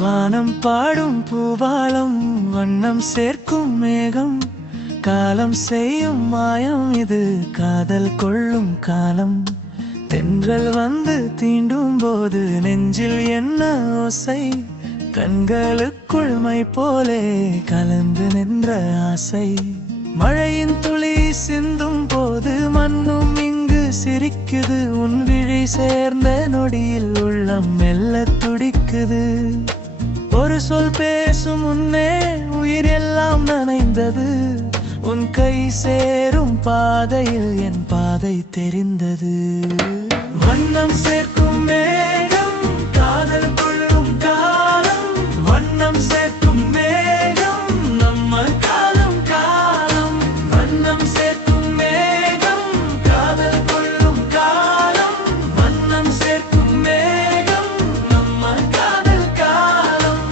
வானம் பாடும் பூவாலம், வண்ணம் சேர்க்கும் மேகம், காலம் செய்யும் மாயம், இது காதல் கொள்ளும் காலம். தென்றல் வந்து தீண்டும் போது நெஞ்சில் என்ன ஓசை, கண்களுக்குள் மை போலே கலந்து நின்ற ஆசை. மழையின் துளி சிந்தும் போது மண்ணும் இங்கு சிரிக்குது, உன் விழி சேர்ந்த நொடியில் உள்ளம் மெல்ல துடிக்குது. ஒரு சொல் பேசும் முன்னே உயிர் எல்லாம் நனைந்தது, உன் கை சேரும் பாதையில் என் பாதை தெரிந்தது. வண்ணம் சேர்க்கும் மேகம், காதல் கொள்ளும் காலம், வண்ணம் சேர்க்கும் மேகம், நம்ம காலம் காலம். வண்ணம் சேர்க்கும் மேகம், காதல் கொள்ளும் காலம், வண்ணம் சேர்க்கும் மேகம், நம்ம காதல் காலம்.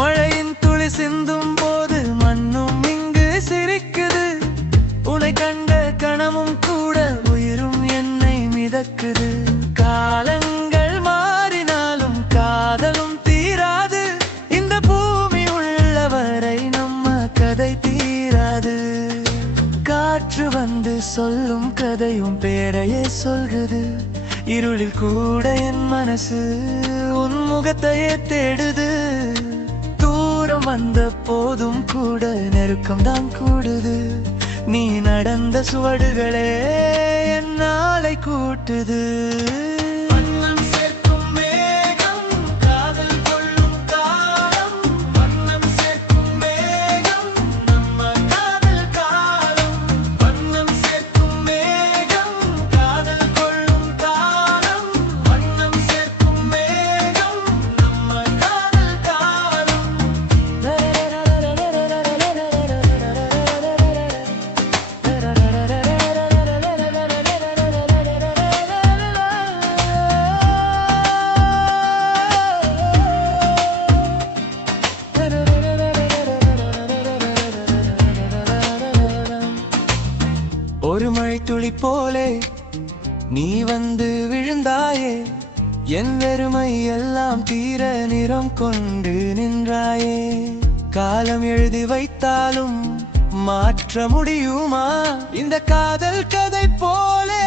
மழையின் துளி சிந்தும் போது மண்ணும் இங்கு சிரிக்குது, உன்னை கண்ட கணமும் கூட உயிரும் என்னை மிதக்குது. காலங்கள் மாறினாலும் காதலும் தீராது, இந்த பூமி உள்ளவரை நம்ம கதை தீராது. காற்று வந்து சொல்லும் கதையும் பேரையே சொல்குது, இருளில் கூட என் மனசு உன் முகத்தையே தேடுது. தூரம் வந்த போதும் கூட நெருக்கம் தான் கூடுது, நீ நடந்த சுவடுகளே என் நாளை கூட்டுது. வண்ணம் சேர்க்கும் மேகம், காதல் கொள்ளும் காலம், வண்ணம் சேர்க்கும் மேகம், நம்ம காதல் காலம். வண்ணம் சேர்க்கும் மேகம், காதல் கொள்ளும் காலம், வண்ணம் சேர்க்கும் மேகம், நம்ம காதல் காலம். ஒரு மழை துளி போலே நீ வந்து விழுந்தாயே, என் வெறுமை எல்லாம் தீர நிறம் கொண்டு நின்றாயே. காலம் எழுதி வைத்தாலும் மாற்ற முடியுமா இந்த காதல் கதை போலே